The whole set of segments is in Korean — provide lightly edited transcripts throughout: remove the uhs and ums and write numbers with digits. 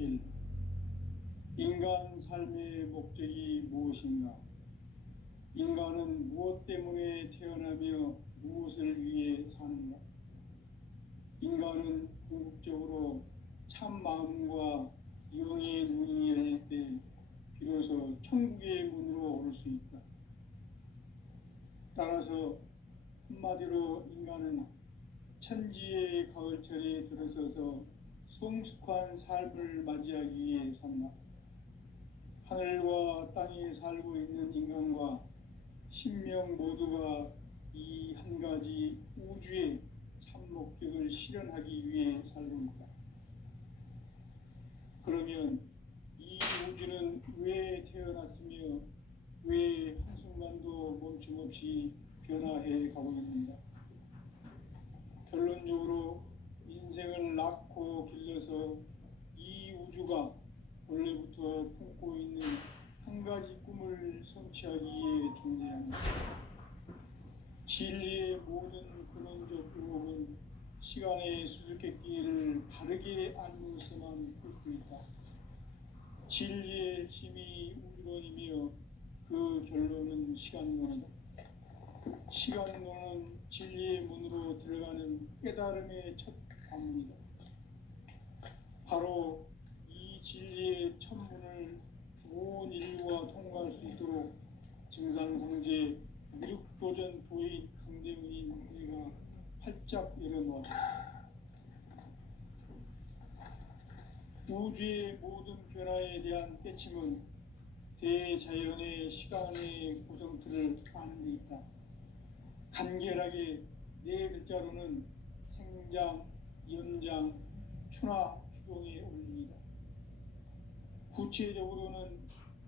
길. 인간 삶의 목적이 무엇인가? 인간은 무엇 때문에 태어나며 무엇을 위해 사는가? 인간은 궁극적으로 참 마음과 영의 눈이 열릴 때 비로소 천국의 문으로 올 수 있다. 따라서 한마디로 인간은 천지의 가을철에 들어서서 성숙한 삶을 맞이하기 위해 산다. 하늘과 땅에 살고 있는 인간과 신명 모두가 이 한 가지 우주의 참 목적을 실현하기 위해 살고 있다. 그러면 이 우주는 왜 태어났으며 왜 한순간도 멈춤없이 변화해 가고 있는가? 결론적으로 인생을 낳고 길러서 이 우주가 원래부터 품고 있는 한 가지 꿈을 성취하기 위해 존재한다. 진리의 모든 근원적 의혹은 시간의 수수께끼를 바르게 알면서만 풀 수 있다. 진리의 힘이 우주론이며 그 결론은 시간론이다. 시간론은 진리의 문으로 들어가는 깨달음의 첫 관문이다. 바로 이 진리의 첫 문을 온 인류가 통과할 수 있도록 증산상제 미륵도전 도인 강대훈인 내가 활짝 열어놓았다. 우주의 모든 변화에 대한 깨침은 대자연의 시간의 구성틀을 아는 데 있다. 간결하게 네 글자로는 생장, 연장, 추나 추동의 원리이다. 구체적으로는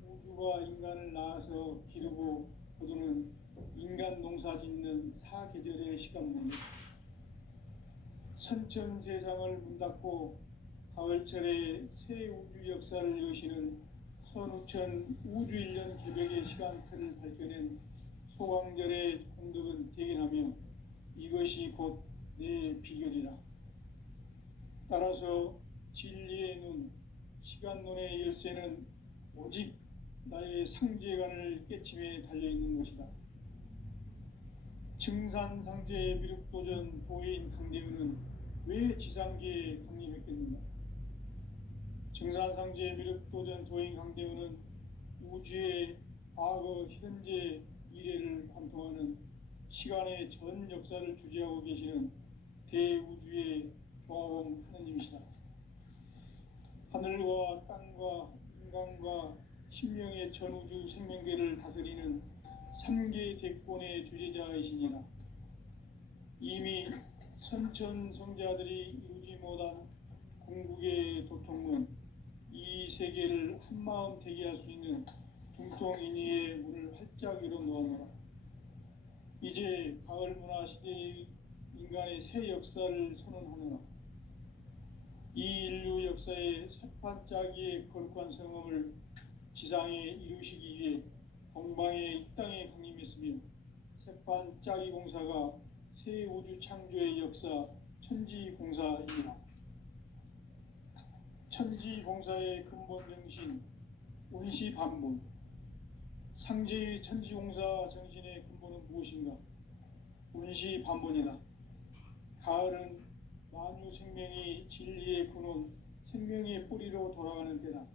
우주가 인간을 낳아서 기르고 거두는 인간 농사 짓는 사계절의 시간문이다. 선천세상을 문닫고 가을철에 새 우주 역사를 여시는 선우천 우주일년 개벽의 시간틀을 밝혀낸 소광절의 공덕은 대견하며 이것이 곧 내 비결이라. 따라서 진리의 눈, 시간론의 열쇠는 오직 나의 상제관을 깨침에 달려있는 것이다. 증산상제의 미륵도전 도인 강대훈은 왜 지상계에 강림했겠는가? 증산상제의 미륵도전 도인 강대훈은 우주의 과거, 현재, 미래를 관통하는 시간의 전 역사를 주재하고 계시는 대우주의 조화원 하느님이시다. 하늘과 땅과 인간과 신명의 전우주 생명계를 다스리는 3개 대권의 주재자이시니라. 이미 선천성자들이 이루지 못한 궁극의 도통문, 이 세계를 한마음 되게 할 수 있는 중통인의의 문을 활짝 열어놓아노라. 이제 가을 문화 시대의 인간의 새 역사를 선언하노라. 이 인류 역사의 새판짜기의 거룩한 성험을 지상에 이루시기 위해 동방의 이 땅에 강림했으며 새판짜기 공사가 새 우주 창조의 역사 천지공사입니다. 천지공사의 근본 정신 운시반본. 상제의 천지공사 정신의 근본은 무엇인가? 운시반본이다. 가을은 만유 생명이 진리의 근원, 생명의 뿌리로 돌아가는 때다.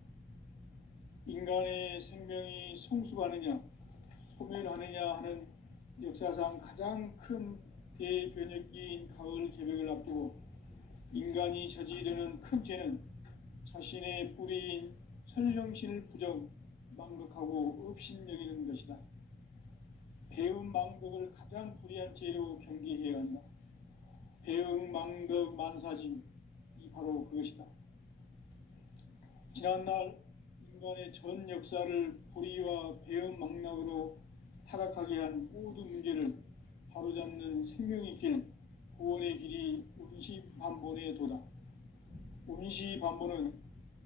인간의 생명이 성숙하느냐, 소멸하느냐 하는 역사상 가장 큰 대변혁기인 가을 개벽을 앞두고 인간이 저지르는 큰 죄는 자신의 뿌리인 설령신을 부정, 망덕하고 업신여기는 것이다. 배은 망덕을 가장 불의한 죄로 경계해야 한다. 배응 망덕 만사진, 이 바로 그것이다. 지난날 인간의 전 역사를 불의와 배응 망락으로 타락하게 한 모든 문제를 바로잡는 생명의 길, 구원의 길이 운시반본의 도다. 운시반본은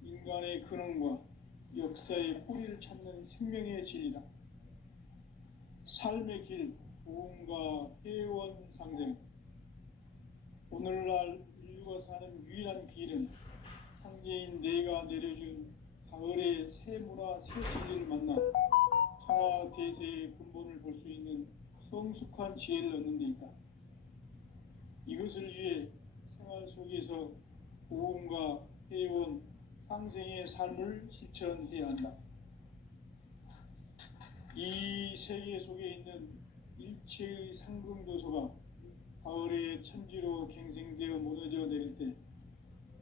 인간의 근원과 역사의 뿌리를 찾는 생명의 진리다. 삶의 길, 부흥과 회원상생. 오늘날 인류가 사는 유일한 길은 상제인 내가 내려준 가을의 새 문화 새 진리를 만나 천하 대세의 근본을 볼 수 있는 성숙한 지혜를 얻는 데 있다. 이것을 위해 생활 속에서 고음과 해온 상생의 삶을 실천해야 한다. 이 세계 속에 있는 일체의 상금도소가 가을의 천지로 갱생되어 무너져 내릴 때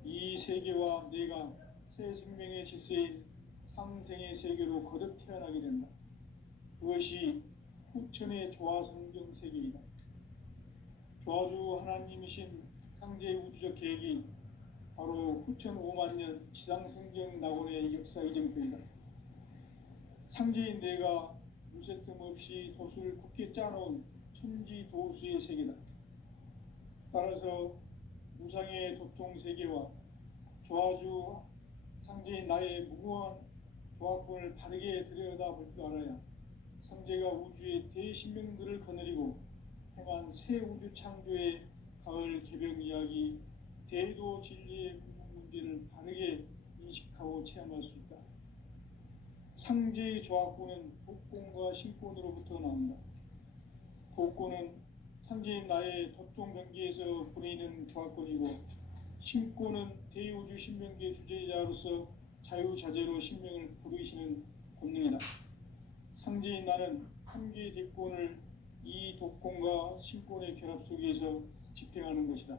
이 세계와 내가 새 생명의 질서인 상생의 세계로 거듭 태어나게 된다. 그것이 후천의 조화성경 세계이다. 조화주 하나님이신 상제의 우주적 계획이 바로 후천 5만 년 지상성경 낙원의 역사 이정표이다. 상제인 내가 무쇠틈 없이 도수를 굳게 짜놓은 천지 도수의 세계다. 따라서 무상의 도통 세계와 조화주 상제인 나의 무궁한 조화권을 바르게 들여다볼 줄 알아야 상제가 우주의 대신명들을 거느리고 행한 새 우주 창조의 가을 개병 이야기 대도 진리의 문제를 바르게 인식하고 체험할 수 있다. 상제의 조화권은 복권과 신권으로부터 나온다. 복권은 상제인 나의 도통 경계에서 보내는 조화권이고, 신권은 대우주 신명계 주제자로서 자유자재로 신명을 부르시는 권능이다. 상제인 나는 3개 대권을 이 독권과 신권의 결합 속에서 집행하는 것이다.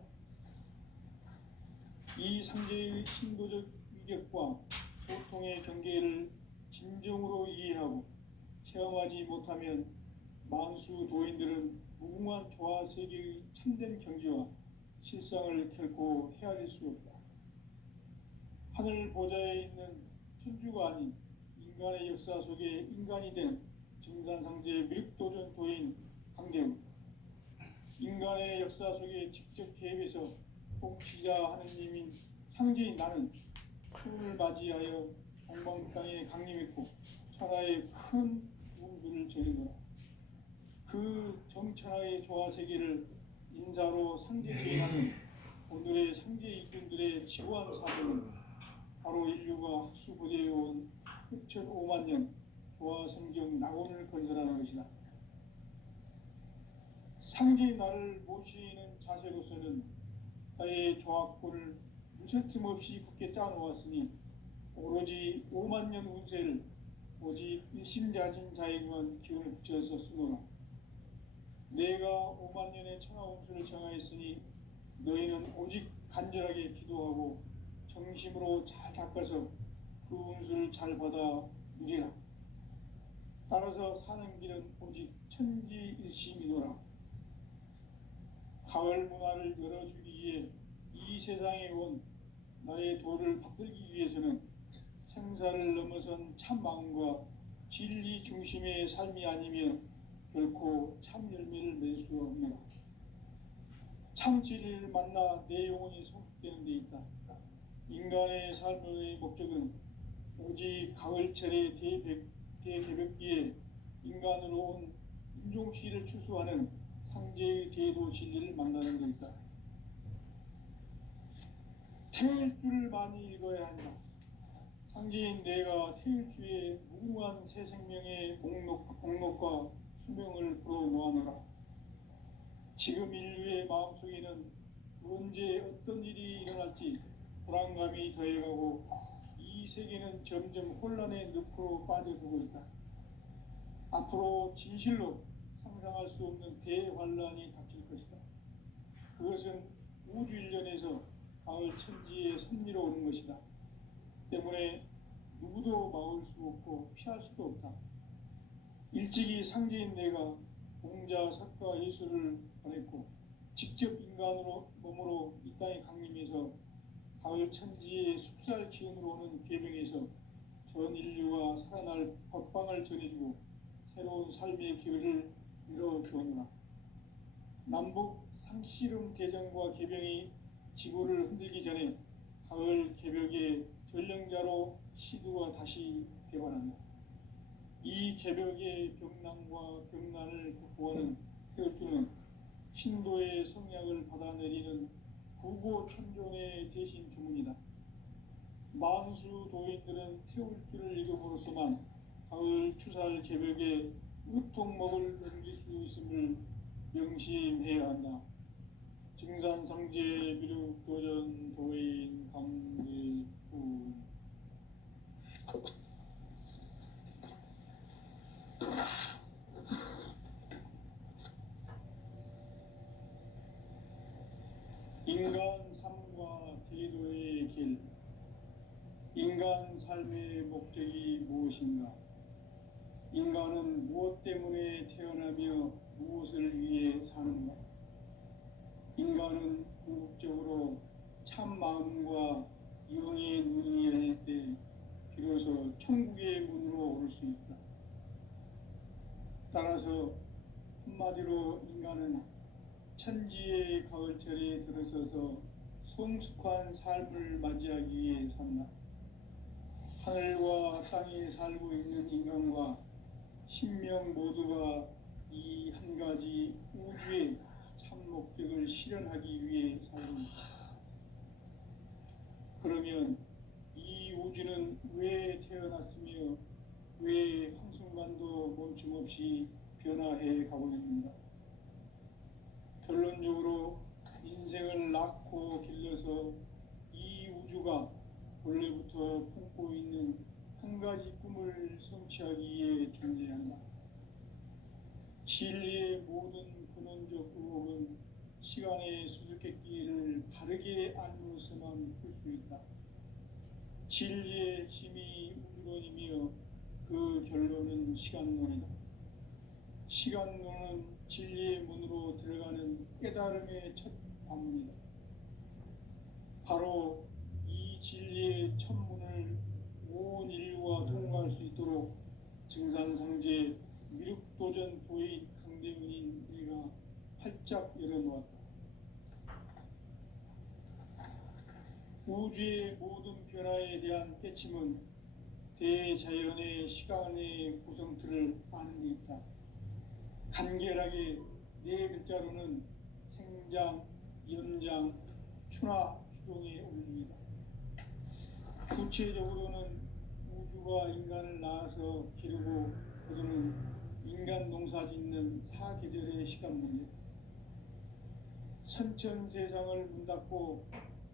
이 상제의 신도적 위격과 보통의 경계를 진정으로 이해하고 체험하지 못하면 만수 도인들은 무궁한 조화 세계의 참된 경지와 실상을 결코 헤아릴 수 없다. 하늘 보좌에 있는 천주가 아닌 인간의 역사 속에 인간이 된 증산상제의 미륵도전 도인 강대우, 인간의 역사 속에 직접 개입해서 통치자 하느님인 상제인 나는春을 맞이하여 동방땅에 강림했고 천하의 큰 우주를 전해노라. 그 정천하의 조화세계를 인사로 상제 제인하는 오늘의 상제 이군들의 지구한 사명은 바로 인류가 학수고대해온 6,5만 년 조화성경 낙원을 건설하는 것이다. 상제의 나를 모시는 자세로서는 나의 조화권을 무쇠틈 없이 굳게 짜놓았으니 오로지 5만 년 운세를 오직 일심자진 자에게만 기운을 붙여서 쓰노라. 내가 5만 년의 천하 운수를 정하였으니 너희는 오직 간절하게 기도하고 정심으로 잘 닦아서 그 운수를 잘 받아 누리라. 따라서 사는 길은 오직 천지일심이노라. 가을 문화를 열어주기 위해 이 세상에 온 나의 도를 받들기 위해서는 생사를 넘어선 참 마음과 진리 중심의 삶이 아니면 결코 참 열매를 맺을 수 없노라. 참 진리를 만나 내 영혼이 성숙되는 데 있다. 인간의 삶의 목적은 오직 가을철의 대개벽기에 인간으로 온 인종시를 추수하는 상제의 대도 진리를 만나는 데 있다. 태일주를 많이 읽어야 한다. 상제인 내가 태일주의 무궁한 새 생명의 목록과 수명을 불어모아노라. 지금 인류의 마음속에는 언제 어떤 일이 일어날지 불안감이 더해가고 이 세계는 점점 혼란의 늪으로 빠져들고 있다. 앞으로 진실로 상상할 수 없는 대환란이 닥칠 것이다. 그것은 우주 일련에서 가을 천지의 섭리로 오는 것이다. 때문에 누구도 막을 수 없고 피할 수도 없다. 일찍이 상제인 내가 공자, 석가, 예수를 보냈고 직접 인간으로 몸으로 이 땅에 강림해서 가을 천지의 숲살 기운으로 오는 계명에서 전 인류가 살아날 법방을 전해주고 새로운 삶의 기회를 이뤄주었노라. 남북 상씨름 대전과 개병이 지구를 흔들기 전에 가을 개벽의 전령자로 시두가 다시 되관한다. 이 개벽의 병난과 병난을 극복하는 태극주는 신도의 성약을 받아내리는 구고 천존의 대신 주문이다. 만수 도인들은 태울 줄을 잃어버렸소만 가을 추살 개벽에 우통먹을 넘길 수 있음을 명심해야 한다. 증산상제 미륵도전 도인 강대구. 인간 삶과 대도의 길. 인간 삶의 목적이 무엇인가? 인간은 무엇 때문에 태어나며 무엇을 위해 사는가? 인간은 궁극적으로 참 마음과 영의 눈이 열릴 때 비로소 천국의 문으로 올 수 있다. 따라서 한마디로 인간은 천지의 가을철에 들어서서 성숙한 삶을 맞이하기 위해 산다. 하늘과 땅에 살고 있는 인간과 신명 모두가 이 한 가지 우주의 참 목적을 실현하기 위해 살고 있다. 그러면 이 우주는 왜 태어났으며 왜 한순간도 멈춤없이 변화해 가고 있는가? 결론적으로 인생을 낳고 길러서 이 우주가 원래부터 품고 있는 한 가지 꿈을 성취하기 위해 존재한다. 진리의 모든 근원적 의혹은 시간의 수수께끼를 바르게 알므로서만 풀 수 있다. 진리의 힘이 우주론이며 그 결론은 시간론이다. 시간론은 진리의 문으로 들어가는 깨달음의 첫 관문이다. 바로 이 진리의 첫 문을 온 인류가 통과할 수 있도록 증산상제 미륵도전 도인 강대훈인 내가 활짝 열어놓았다. 우주의 모든 변화에 대한 깨침은 대자연의 시간의 구성틀을 아는 데 있다. 간결하게 네 글자로는 생장, 연장, 추나 추동의 원리이다. 구체적으로는 우주가 인간을 낳아서 기르고 거두는 인간 농사 짓는 사계절의 시간 문제. 선천 세상을 문 닫고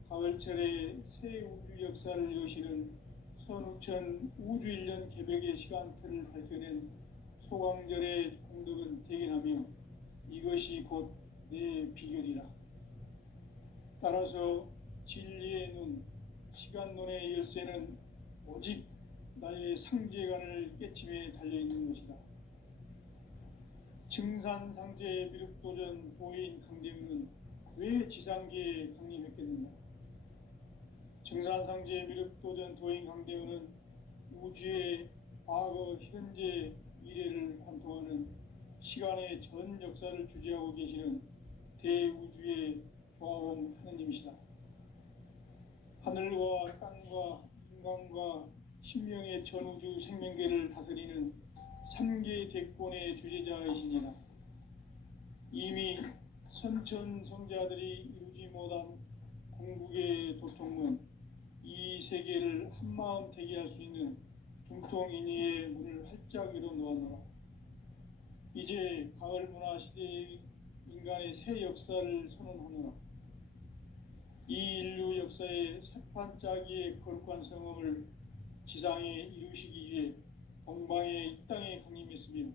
가을철에 새 우주 역사를 여시는 선우천 우주 1년 개벽의 시간틀을 밝혀낸 소강절의 공덕은 대견하며 이것이 곧 내 비결이라. 따라서 진리의 눈, 시간론의 열쇠는 오직 나의 상제관을 깨침에 달려있는 것이다. 증산상제 미륵도전 도인 강대훈은 왜 지상계에 강림했겠는가? 증산상제 미륵도전 도인 강대훈은 우주의 과거, 현재, 미래를 관통하는 시간의 전 역사를 주재하고 계시는 대우주의 조화원 하느님이시다. 하늘과 땅과 인간과 신명의 전우주 생명계를 다스리는 3계 대권의 주재자이시니라. 이미 선천성자들이 이루지 못한 궁극의 도통문, 이 세계를 한마음 되게 할 수 있는 중통인의의 문을 활짝 열어놓았노라. 이제 가을 문화 시대의 인간의 새 역사를 선언하노라. 이 인류 역사의 새판짜기의 거룩한 성음을 지상에 이루시기 위해 동방의 이 땅에 강림했으며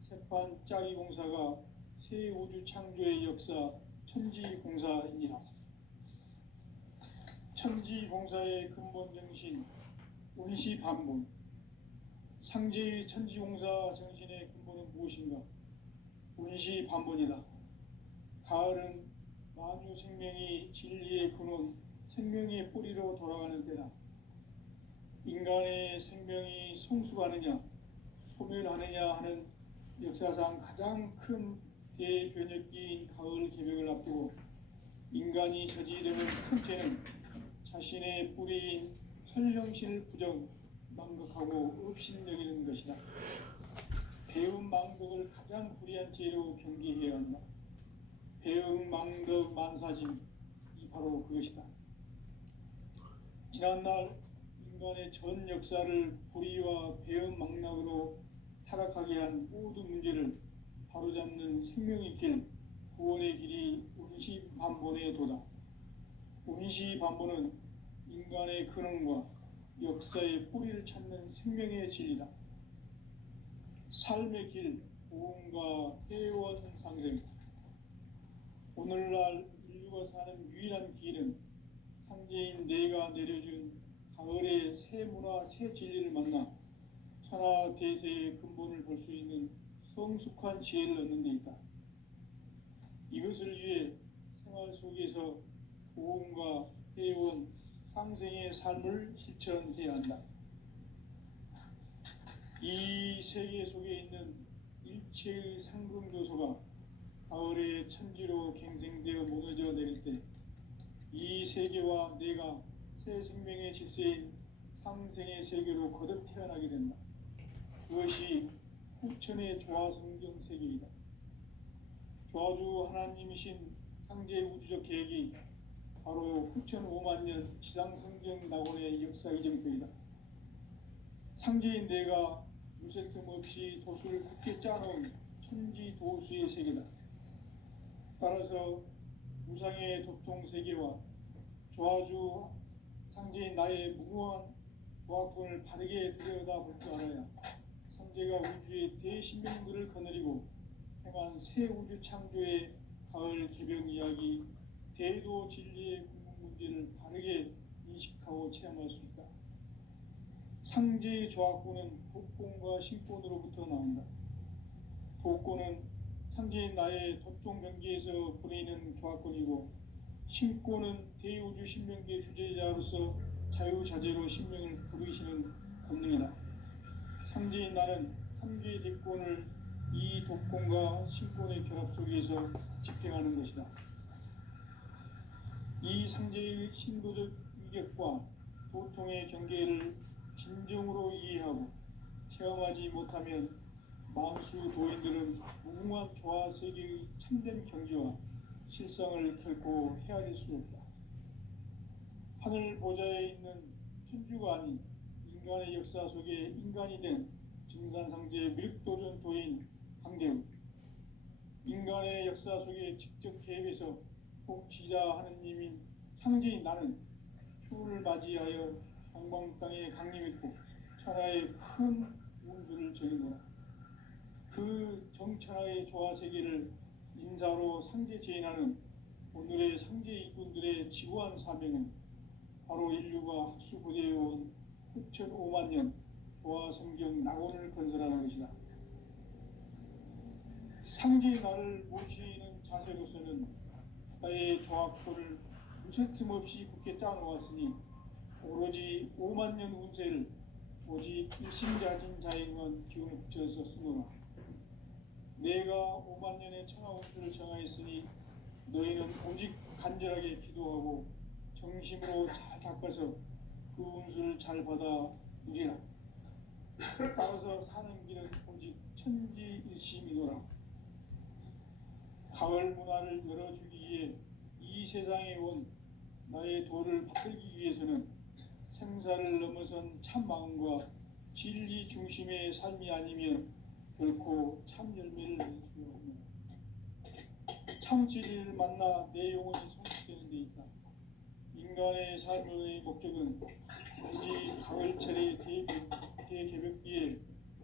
새판짜기 공사가 새 우주 창조의 역사 천지공사이니라. 천지공사의 근본 정신 운시반본. 상제의 천지공사 정신의 근본은 무엇인가? 운시반본이다. 가을은 만유 생명이 진리의 근원, 생명의 뿌리로 돌아가는 때다. 인간의 생명이 성숙하느냐, 소멸하느냐 하는 역사상 가장 큰 대변혁기인 가을 개벽을 앞두고 인간이 저지르는 큰 죄는 자신의 뿌리인 설령신을 부정, 망극하고 업신여기는 것이다. 배움 망덕을 가장 불의한 죄로 경계해야 한다. 배움 망덕 만사진, 이 바로 그것이다. 지난날 인간의 전 역사를 불의와 배은 망락으로 타락하게 한 모든 문제를 바로잡는 생명의 길, 구원의 길이 운시반본에 도다. 운시반본은 인간의 근원과 역사의 뿌리를 찾는 생명의 진리다. 삶의 길, 보험과 회원 상생. 오늘날 인류가 사는 유일한 길은 상제인 내가 내려준 가을의 새 문화, 새 진리를 만나 천하 대세의 근본을 볼 수 있는 성숙한 지혜를 얻는 데 있다. 이것을 위해 생활 속에서 보험과 회원, 상생의 삶을 실천해야 한다. 이 세계 속에 있는 일체의 상금교소가 가을의 천지로 갱생되어 무너져 내릴 때 이 세계와 내가 새 생명의 질서인 상생의 세계로 거듭 태어나게 된다. 그것이 후천의 조화성경 세계이다. 조화주 하나님이신 상제의 우주적 계획이 바로 후천 5만 년 지상성경 낙원의 역사 이정표이다. 상제인 내가 무쇠 틈 없이 도수를 굳게 짜놓은 천지 도수의 세계다. 따라서 무상의 도통 세계와 조화주 상제인 나의 무궁한 조화권을 바르게 들여다볼 줄 알아야 상제가 우주의 대신명들을 거느리고 행한 새 우주 창조의 가을 개병 이야기, 대도 진리의 궁극 문제를 바르게 인식하고 체험할 수 있다. 상제의 조화권은 독권과 신권으로부터 나온다. 독권은 상제인 나의 도통 경계에서 부리는 조화권이고, 신권은 대우주 신명계 주제자로서 자유자재로 신명을 부르시는 권능이다. 상제인 나는 3개의 대권을 이 독권과 신권의 결합 속에서 집행하는 것이다. 이 상제의 신도적 위격과 도통의 경계를 진정으로 이해하고 체험하지 못하면 만수 도인들은 무궁한 조화 세계의 참된 경지와 실상을 결코 헤아릴 수 없다. 하늘 보좌에 있는 천주가 아닌 인간의 역사 속에 인간이 된 증산상제의 미륵도전 도인 강대우, 인간의 역사 속에 직접 개입해서 통치자 하느님인 상제인 나는 추운을 맞이하여 방방 땅에 강림했고 천하의 큰 운수를 적용하라. 그 정천하의 조화 세계를 인사로 상제 제인하는 오늘의 상제 일꾼들의 지구한 사명은 바로 인류가 학수고대해온 후천 5만 년 조화 성경 낙원을 건설하는 것이다. 상제의 나를 모시는 자세로서는 나의 조화권을 무쇠 틈 없이 굳게 짜놓았으니 오로지 5만 년 운세를 오직 일심자진 자에게만 기운을 붙여서 쓰노라. 내가 5만 년의 천하 운수를 정하였으니 너희는 오직 간절하게 기도하고 정심으로 잘 닦아서 그 운수를 잘 받아 누리라. 따라서 사는 길은 오직 천지일심이노라. 가을 문화를 열어주기 위해 이 세상에 온 나의 도를 받들기 위해서는 생사를 넘어선 참 마음과 진리 중심의 삶이 아니면 결코 참 열매를 낼 수 없는 참 진리를 만나 내 영혼이 성숙되는 데 있다. 인간의 삶의 목적은 오직 가을철의 대개벽기에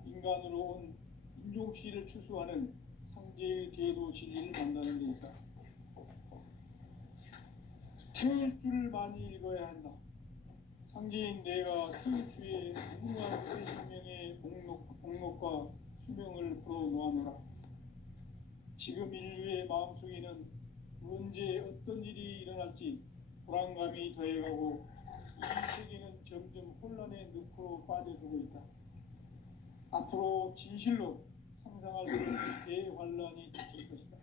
인간으로 온 인종시를 추수하는 상제의 대도 진리를 만나는 데 있다. 태일주를 많이 읽어야 한다. 상제인 내가 태일주의 무궁한 새 생명의 목록과 수명을 풀어놓아노라. 지금 인류의 마음속에는 언제 어떤 일이 일어날지 불안감이 더해가고 이 세계는 점점 혼란의 늪으로 빠져들고 있다. 앞으로 진실로 상상할 수 없는 대환란이 닥칠 것이다.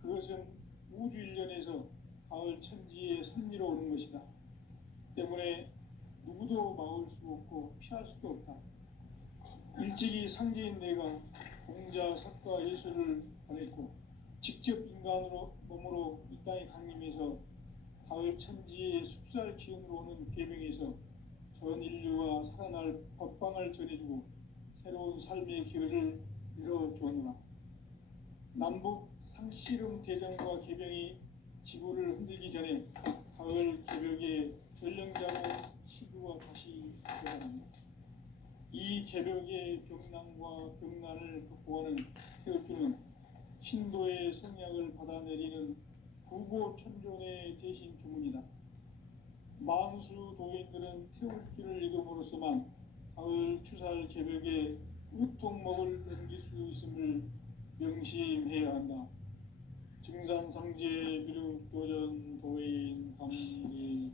그것은 우주 일련에서 가을 천지의 섭리로 오는 것이다. 때문에 누구도 막을 수 없고 피할 수도 없다. 일찍이 상제인 내가 공자, 석가, 예수를 보냈고 직접 인간으로 몸으로 이 땅에 강림해서 가을 천지의 숲살 기운으로 오는 계명에서 전 인류가 살아날 법방을 전해주고 새로운 삶의 기회를 열어주었노라. 남북 상씨름 대전과 개병이 지구를 흔들기 전에 가을 개벽의 전령자로 시구가 다시 되어갑니다. 이 개벽의 병난과 병난을 극복하는 태극기는 신도의 성약을 받아내리는 구보천존의 대신 주문이다. 만수 도인들은 태극기를 읽음으로써만 가을 추살 개벽의 우통목을 넘길 수 있음을 명심해야 한다. 증산상제 미륵도전 도인 감리후.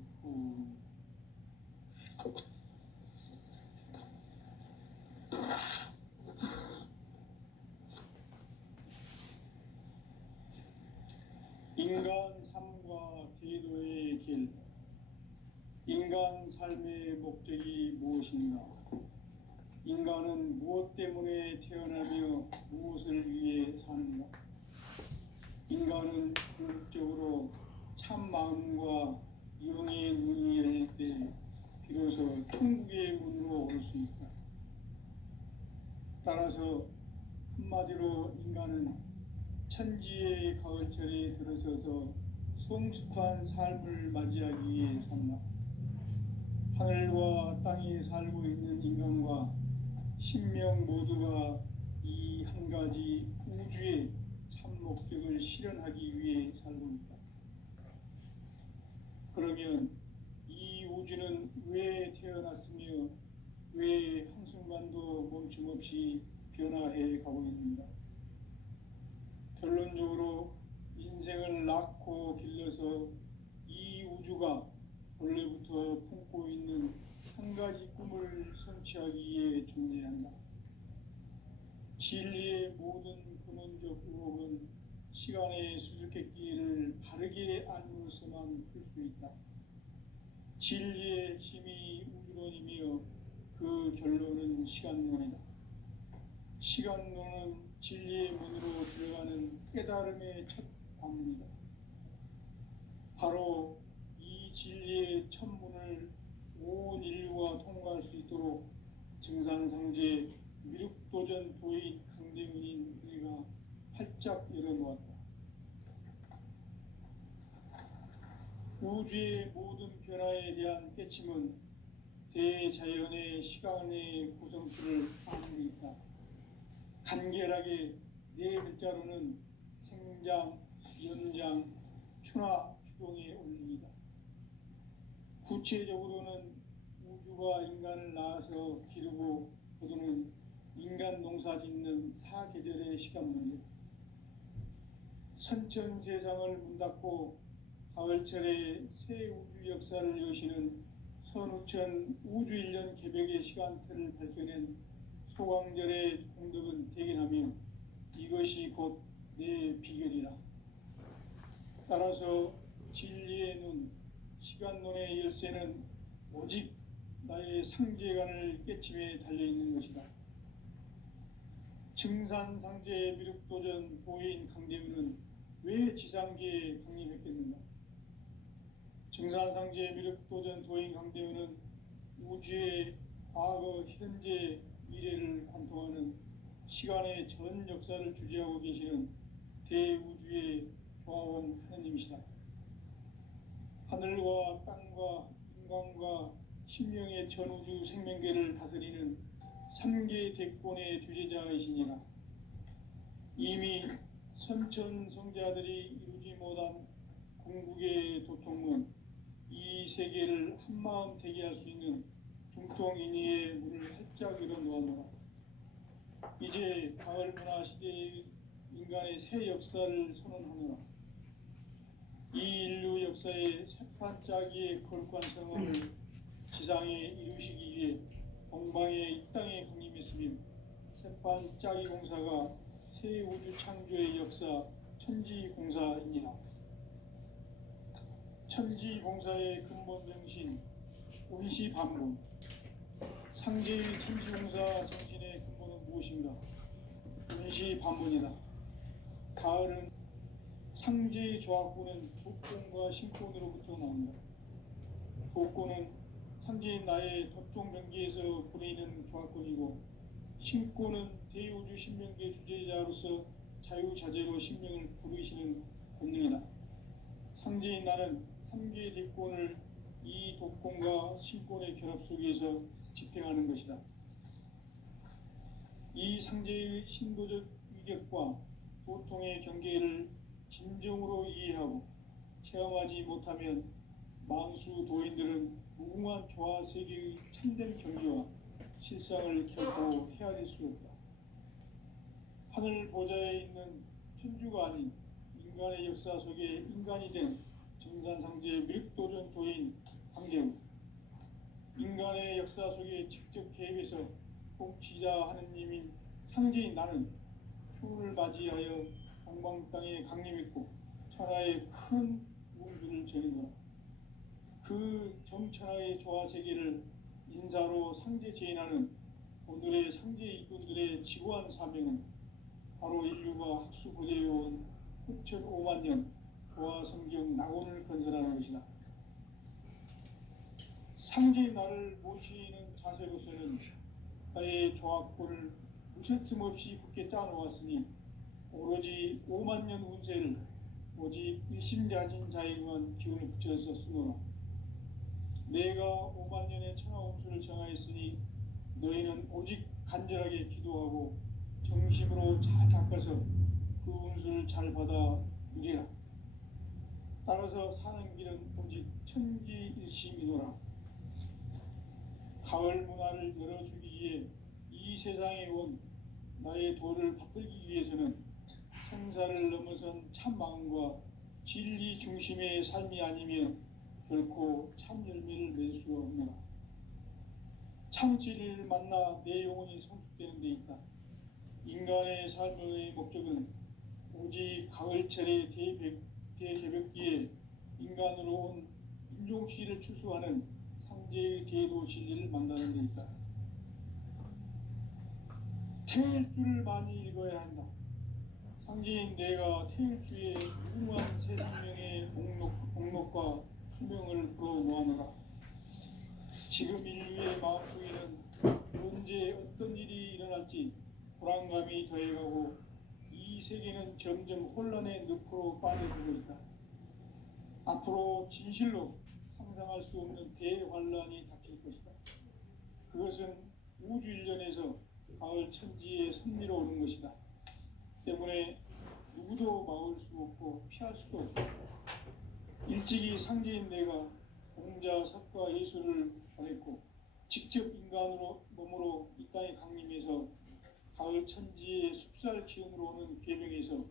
인간 삶과 계도의 길. 인간 삶의 목적이 무엇인가? 인간은 무엇 때문에 태어나며 무엇을 위해 사는가? 인간은 궁극적으로 참 마음과 영의 문이 열릴 때 비로소 천국의 문으로 올 수 있다. 따라서 한마디로 인간은 천지의 가을철에 들어서서 성숙한 삶을 맞이하기 위해 산다. 하늘과 땅에 살고 있는 인간과 신명 모두가 이 한 가지 우주의 참 목적을 실현하기 위해 살고 있다. 그러면 이 우주는 왜 태어났으며 왜 한순간도 멈춤없이 변화해 가고 있는가? 결론적으로 인생을 낳고 길러서 이 우주가 원래부터 품고 있는 한 가지 꿈을 성취하기 위해 존재한다. 진리의 모든 근원적 의혹은 시간의 수수께끼를 바르게 알므로서만 풀 수 있다. 진리의 핵심이 우주론이며 그 결론은 시간론이다. 시간론은 진리의 문으로 들어가는 깨달음의 첫 관문이다. 바로 이 진리의 첫 문을 온 인류가 통과할 수 있도록 증산상제 미륵도전 도인 강대문인 내가 활짝 열어놓았다. 우주의 모든 변화에 대한 깨침은 대자연의 시간의 구성틀을 아는 데 있다. 간결하게 네 글자로는 생장, 연장, 추나 추동의 원리이다. 구체적으로는 우주가 인간을 낳아서 기르고 거두는 인간 농사 짓는 사계절의 시간 문제. 선천 세상을 문닫고 가을철에 새 우주 역사를 여시는 선우천 우주 1년 개벽의 시간틀을 밝혀낸 소광절의 공덕은 대견하며 이것이 곧 내 비결이라. 따라서 진리의 눈, 시간론의 열쇠는 오직 나의 상제관을 깨침에 달려있는 것이다. 증산상제 미륵도전 도인 강대우는 왜 지상계에 강림했겠는가? 증산상제 미륵도전 도인 강대우는 우주의 과거, 현재, 미래를 관통하는 시간의 전 역사를 주재하고 계시는 대우주의 조화원 하느님이시다. 하늘과 땅과 인간과 신명의 전우주 생명계를 다스리는 3계 대권의 주재자이시니라. 이미 선천성자들이 이루지 못한 궁극의 도통문, 이 세계를 한마음 되게 할 수 있는 중통인의의 문을 활짝 열어놓았노라. 이제 가을 문화 시대의 인간의 새 역사를 선언하노라. 이 인류 역사의 새판짜기의 거룩한 성험을 지상에 이루시기 위해 동방의 이 땅에 강림했으며 새판짜기 공사가 새 우주 창조의 역사 천지공사이니라. 천지공사의 근본 정신 운시반문. 상제의 천지공사 정신의 근본은 무엇인가? 운시반문이다. 가을은 상제의 조합구는 독권과 신권으로부터 나온다. 독권은 상제인 나의 도통 명기에서 보내는 조합권이고, 신권은 대우주 신명계 주제자로서 자유자재로 신명을 부르시는 권능이다. 상제인 나는 3개의 대권을 이 독권과 신권의 결합 속에서 집행하는 것이다. 이 상제의 신도적 위격과 도통의 경계를 진정으로 이해하고 체험하지 못하면 만수 도인들은 무궁한 조화 세계의 참된 경지와 실상을 결코 헤아릴 수 없다. 하늘 보좌에 있는 천주가 아닌 인간의 역사 속에 인간이 된 정산상제 밀도전 도인 강대우, 인간의 역사 속에 직접 개입해서 통치자 하느님인 상제인 나는 추운을 맞이하여 동방 땅에 강림했고 천하의 큰 운수를 전했노라. 그 정천하의 조화 세계를 인사로 상제 제인하는 오늘의 상제 이꾼들의 지고한 사명은 바로 인류가 학수고대해온 6,500만 년 조화 성경 낙원을 건설하는 것이다. 상제인 나를 모시는 자세로서는 나의 조합권을 무쇠틈 없이 굳게 짜놓았으니 오로지 5만 년 운세를 오직 일심자진 자에게만 기운을 붙여서 쓰노라. 내가 5만 년의 천하 운수를 정하였으니 너희는 오직 간절하게 기도하고 정심으로 잘 닦아서 그 운수를 잘 받아 누리라. 따라서 사는 길은 오직 천지일심이노라. 가을 문화를 열어주기 위해 이 세상에 온 나의 도를 받들기 위해서는 생사를 넘어선 참 마음과 진리 중심의 삶이 아니면 결코 참 열매를 맺을 수가 없노라. 참 진리를 만나 내 영혼이 성숙되는 데 있다. 인간의 삶의 목적은 오직 가을철의 대개벽기에 인간으로 온 인종시를 추수하는 상제의 대도 진리를 만나는 데 있다. 태일주를 많이 읽어야 한다. 상제인 내가 태일주의 무궁한 새 생명의 목록과 수명을 불어모아노라. 지금 인류의 마음속에는 언제 어떤 일이 일어날지 불안감이 더해가고 이 세계는 점점 혼란의 늪으로 빠져들고 있다. 앞으로 진실로 상상할 수 없는 대환란이 닥칠 것이다. 그것은 우주 일련에서 가을 천지의 섭리로 오는 것이다. 때문에 누구도 막을 수 없고 피할 수도 없다. 일찍이 상제인 내가 공자, 석과 예수를 보냈고 직접 인간으로 몸으로 이 땅에 강림해서 가을 천지의 숲살 기운으로 오는 궤병에서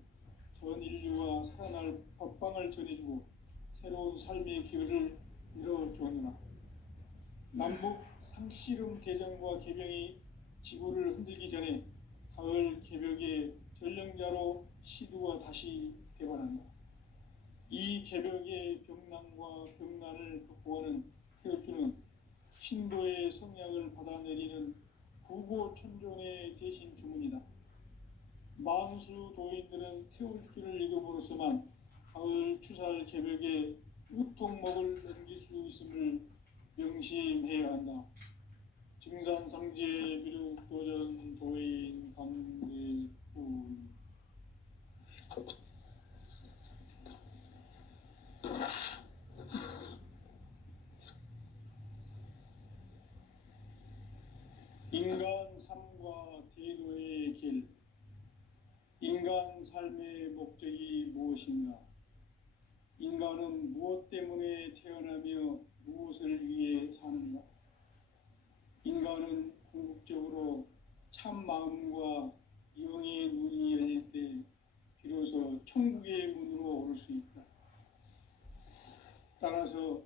전 인류가 살아날 법방을 전해주고 새로운 삶의 기회를 이뤄주었노라. 남북 상씨름 대전과 개병이 지구를 흔들기 전에 가을 개벽의 전령자로 시두가 다시 대발한다. 이 개벽의 병난과 병난을 극복하는 태엽주는 신도의 성약을 받아내리는 부고천존의 대신 주문이다. 만수 도인들은 태울주를 읽음으로써만 가을 추살 개벽에 우통목을 넘길 수 있음을 명심해야 한다. 증산상제 미륵도전 도인 강대훈. 인간 삶과 대도의 길. 인간 삶의 목적이 무엇인가? 인간은 무엇 때문에 태어나며 무엇을 위해 사는가? 인간은 궁극적으로 참 마음과 영의 눈이 열릴 때 비로소 천국의 문으로 오를 수 있다. 따라서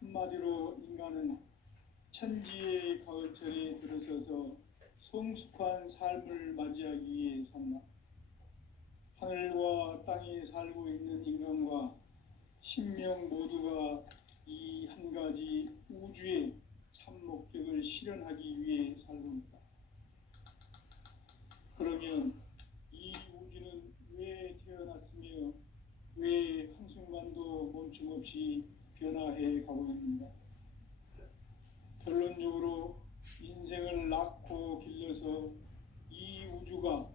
한마디로 인간은 천지의 가을철에 들어서서 성숙한 삶을 맞이하기 위해 산다. 하늘과 땅에 살고 있는 인간과 신명 모두가 이 한 가지 우주의 참 목적을 실현하기 위해 살고 있다. 그러면 이 우주는 왜 태어났으며 왜 한순간도 멈춤없이 변화해 가고 있는가? 결론적으로 인생을 낳고 길러서 이 우주가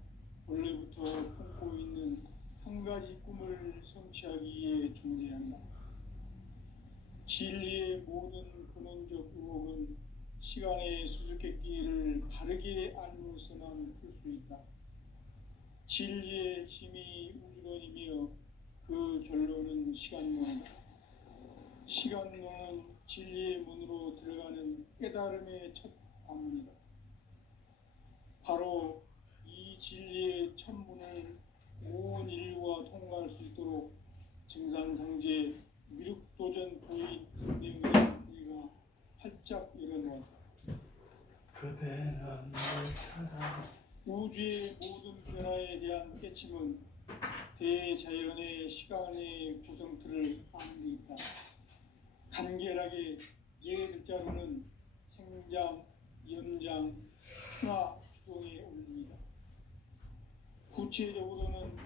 원래부터 품고 있는 한 가지 꿈을 성취하기 위해 존재한다. 진리의 모든 근원적 의혹은 시간의 수수께끼를 바르게 알므로서만 풀 수 있다. 진리의 핵심이 우주론이며 그 결론은 시간론이다. 시간론은 진리의 문으로 들어가는 깨달음의 첫 방문이다. 바로 이 진리의 첫 문을 온 인류가 통과할 수 있도록 증산상제 미륵도전 도인 내용의 우리가 활짝 열어놓았다. 그대는 내 사랑. 우주의 모든 변화에 대한 깨침은 대자연의 시간의 구성틀을 아는 데 있다. 간결하게 네 글자로는 생장, 연장, 추나 추동에 올립니다. 구체적으로는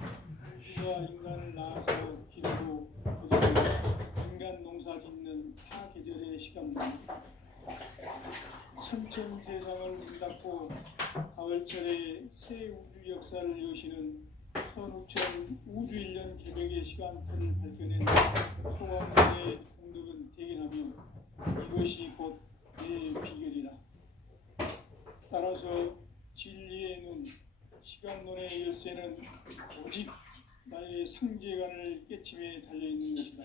우주가 인간을 낳아서 기르고 거두고 인간 농사 짓는 사계절의 시간입니다. 선천 세상을 문 닫고 가을철에 새 우주 역사를 여시는 선우천 우주 1년 개벽의 시간틀을 밝혀낸 소강문의 공덕은 대견하며 이것이 곧 내 비결이다. 따라서 진리의 눈, 시간론의 열쇠는 오직 나의 상제관을 깨침에 달려있는 것이다.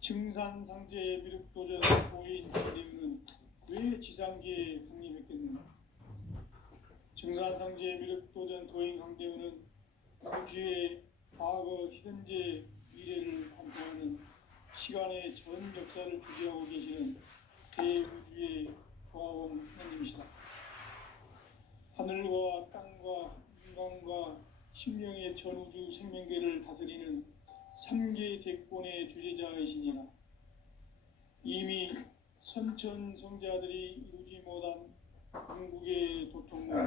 증산상제의 미륵도전 도인 강대우는 왜 지상계에 강림했겠는가? 증산상제의 미륵도전 도인 강대우는 우주의 과거, 현재, 미래를 관통하는 시간의 전 역사를 주재하고 계시는 대우주의 조화원 하나님이시다. 하늘과 땅과 인간과 신명의 전우주 생명계를 다스리는 3계 대권의 주재자이시니라. 이미 선천성자들이 이루지 못한 궁극의 도통으로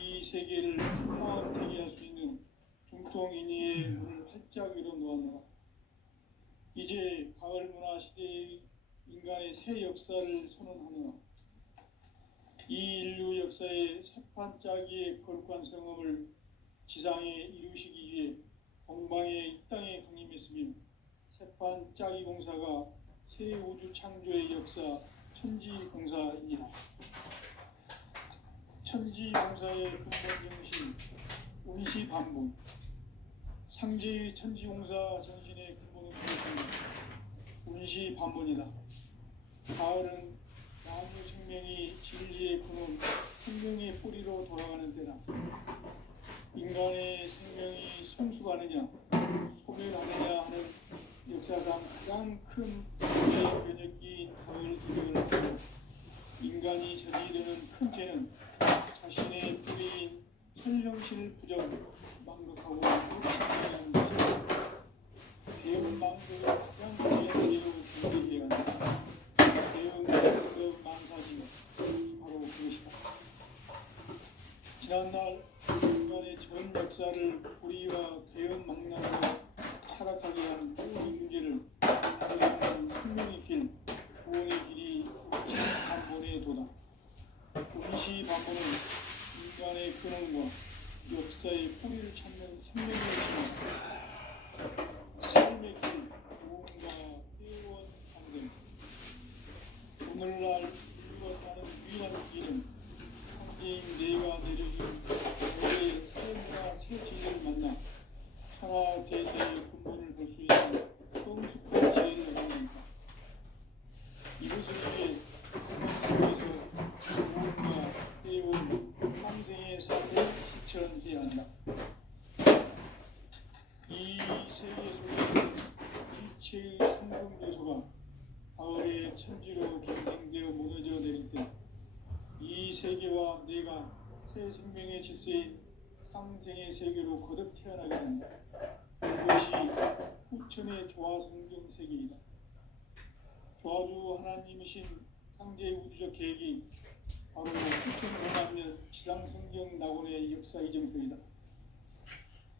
이 세계를 한마음 되게 할 수 있는 중통인의의 문을 활짝 열어놓았노라. 이제 가을 문화 시대의 인간의 새 역사를 선언하노라. 이 인류 역사의 새판짜기의 거룩한 성음을 지상에 이루시기 위해 동방의 이 땅에 강림했으며 새판짜기 공사가 새 우주 창조의 역사 천지공사이니라. 천지공사의 근본 정신 운시반본, 상제의 천지공사 정신의 근본은 무엇인가? 운시반본이다. 가을은 나무 생명이 진리의 근원, 생명의 뿌리로 돌아가는 때다. 인간의 생명이 성숙하느냐, 소멸하느냐 하는 역사상 가장 큰 우리의 변혁기인 가을 기적을 하고 인간이 저지르는 큰 죄는 자신의 뿌리인 설령실 부정, 망극하고 욕심이라는 것이다. 배운 망극을 가장 중요한 죄로 준비해야 한다. 배운 망극 만사지는 바로 그것이다. 지난날 인간의 전 역사를 불의와 배은 망나로 타락하게 한 모든 문제를 해결하는 생명의 길, 구원의 길이 운시반본의 도다. 운시반본은 인간의 근원과 역사의 뿌리를 찾는 생명의 힘이다. 삶의 길, 무언가 회원 상등. 오늘날 인류가 사는 유일한 길은 상제인 내가 내려준 우리의 새 문화, 새 진리를 만나 천하 대세의 근본을 볼 수 있는 성숙한 지혜를 얻어낸다. 이것을 위해 근본에서 무언가 해온 삼생의 삶을 실천해야 한다. 이 세계 속에 일체의 상금 요소가 가을의 천지로 경생되어 무너져 내릴 때 이 세계와 내가 새 생명의 질서인 상생의 세계로 거듭 태어나게 된다. 이것이 후천의 조화성경 세계이다. 조화주 하나님이신 상제의 우주적 계획이 바로 후천 5만년 지상성경 낙원의 역사 이정표이다.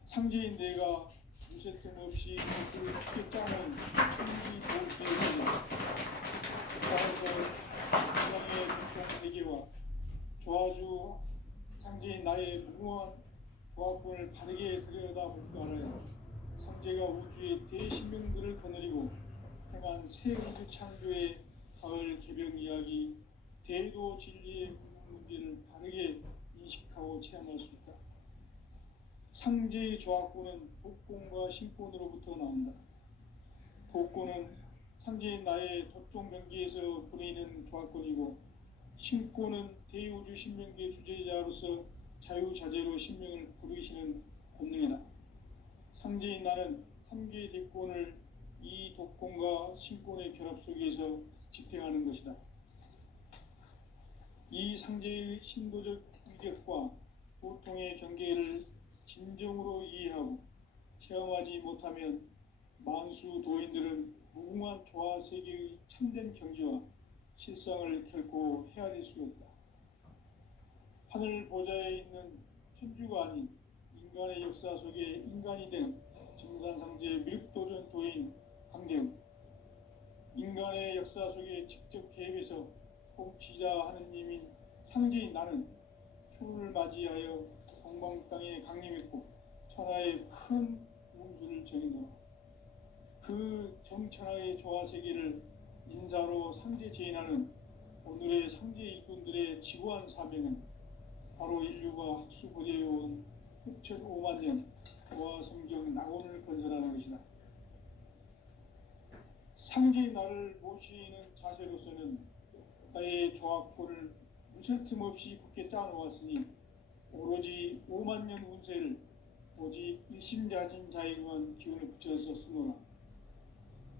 상제인 내가 무쇠 틈 없이 그것을 크게 짜는 천지 보수의 세계, 따라서 인간의 공통 세계와 조화주 상제인 나의 무궁한 조합권을 바르게 들여다볼 줄 알아요. 상제가 우주의 대신명들을 거느리고 행한 새 우주 창조의 가을 개벽 이야기, 대도 진리의 문제를 바르게 인식하고 체험할 수 있다. 상제의 조합권은 독권과 신권으로부터 나온다. 독권은 상제인 나의 도종 경기에서 부리는 조합권이고, 신권은 대우주 신명기의 주제자로서 자유자재로 신명을 부르시는 본능이다. 상제인 나는 3개의 대권을 이 독권과 신권의 결합 속에서 집행하는 것이다. 이 상제의 신도적 위력과 보통의 경계를 진정으로 이해하고 체험하지 못하면 만수 도인들은 무궁한 조화 세계의 참된 경지와 실상을 결코 헤아릴 수 없다. 하늘 보좌에 있는 천주가 아닌 인간의 역사 속에 인간이 된 증산상제 미륵도전 도인 강대웅, 인간의 역사 속에 직접 개입해서 통치자 하느님인 상제인 나는 추를 맞이하여 동방 땅에 강림했고 천하의 큰 운수를 정했노라. 그 정천하의 조화 세계를 인사로 상제 제인하는 오늘의 상제 일꾼들의 지구한 사명은 바로 인류가 학수고대해온 6,500만 년 조화 성경 낙원을 건설하는 것이다. 상제의 나를 모시는 자세로서는 나의 조합권을 무슨 틈 없이 굳게 짜놓았으니 오로지 5만 년 운세를 오직 일심자진 자에게만 기운을 붙여서 쓰노라.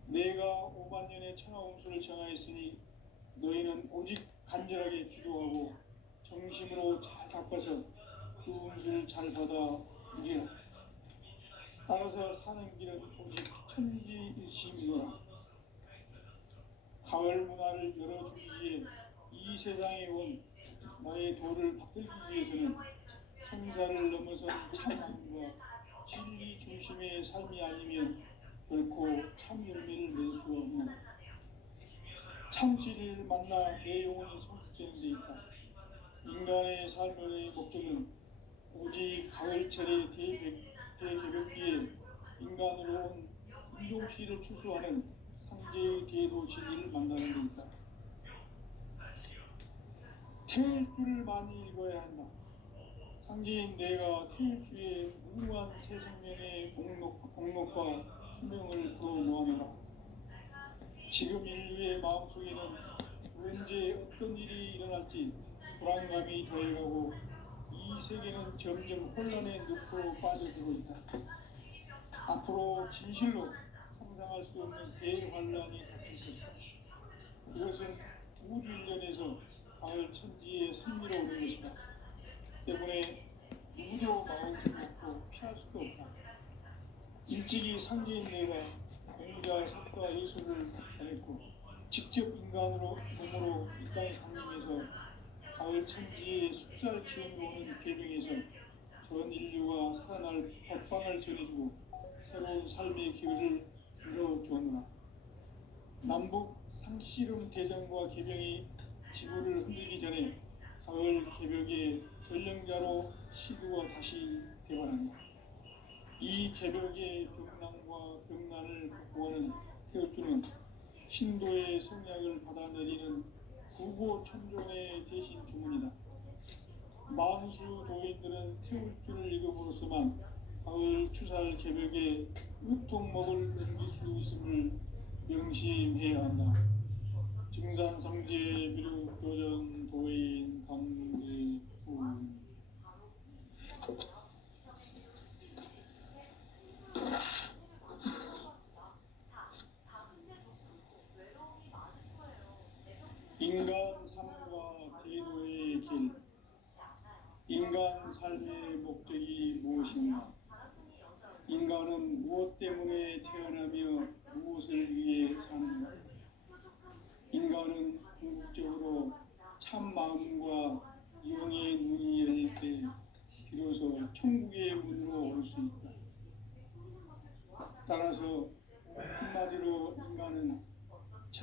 내가 5만 년의 천하 운수를 정하였으니 너희는 오직 간절하게 기도하고 정심으로 잘 닦아서 그 운수를 잘 받아 누리라. 따라서 사는 길은 오직 천지일심이노라. 가을 문화를 열어주기 위해 이 세상에 온 나의 도를 받들기 위해서는 성사를 넘어선 참함과 진리 중심의 삶이 아니면 결코 참 열매를 맺을 수 없는 참 진리를 만나 내 영혼이 성숙되는 데 있다. 인간의 삶의 목적은 오직 가을철의 대개벽기에 인간으로 온 인종씨를 추수하는 상제의 대도 진리를 만나는 데 있다. 태일주를 많이 읽어야 한다. 상제인 내가 태일주의 무궁한 새 생명의 목록과 수명을 불어모아노라. 지금 인류의 마음속에는 언제 어떤 일이 일어날지 불안감이 더해가고 이 세계는 점점 혼란의 늪으로 빠져들고 있다. 앞으로 진실로 상상할 수 없는 대환란이 닥칠 것이다. 그것은 우주 일전에서 가을 천지의 승리로 오는 것이다. 때문에 누구도 막을 수 없고 피할 수도 없다. 일찍이 상제인 내가 공자, 석가, 예수를 보냈고 직접 인간으로 몸으로 이 땅에 강림해서 가을 천지의 숫살 기운으로 오는 계명에서 전 인류가 살아날 법방을 전해주고 새로운 삶의 기회를 열어주었노라. 남북 상씨름 대전과 개병이 지구를 흔들기 전에 가을 개벽의 전령자로 시드가 다시 대발한다. 이 개벽의 병난과 병난을 극복하는 태엽주는 신도의 성약을 받아내리는 구고천존의 대신 주문이다. 만수 도인들은 태울주를 읽음으로써만 가을 추살 개벽의 으통목을 넘길 수 있음을 명심해야 한다. 증산상제 미륵도전 도인 강대훈. 인간 삶과 대도의 길. 인간 삶의 목적이 무엇인가? 인간은 무엇 때문에 태어나며 무엇을 위해 사는가? 인간은 궁극적으로 참 마음과 영의 눈이 열릴 때 비로소 천국의 문으로 올 수 있다. 따라서 한마디로 인간은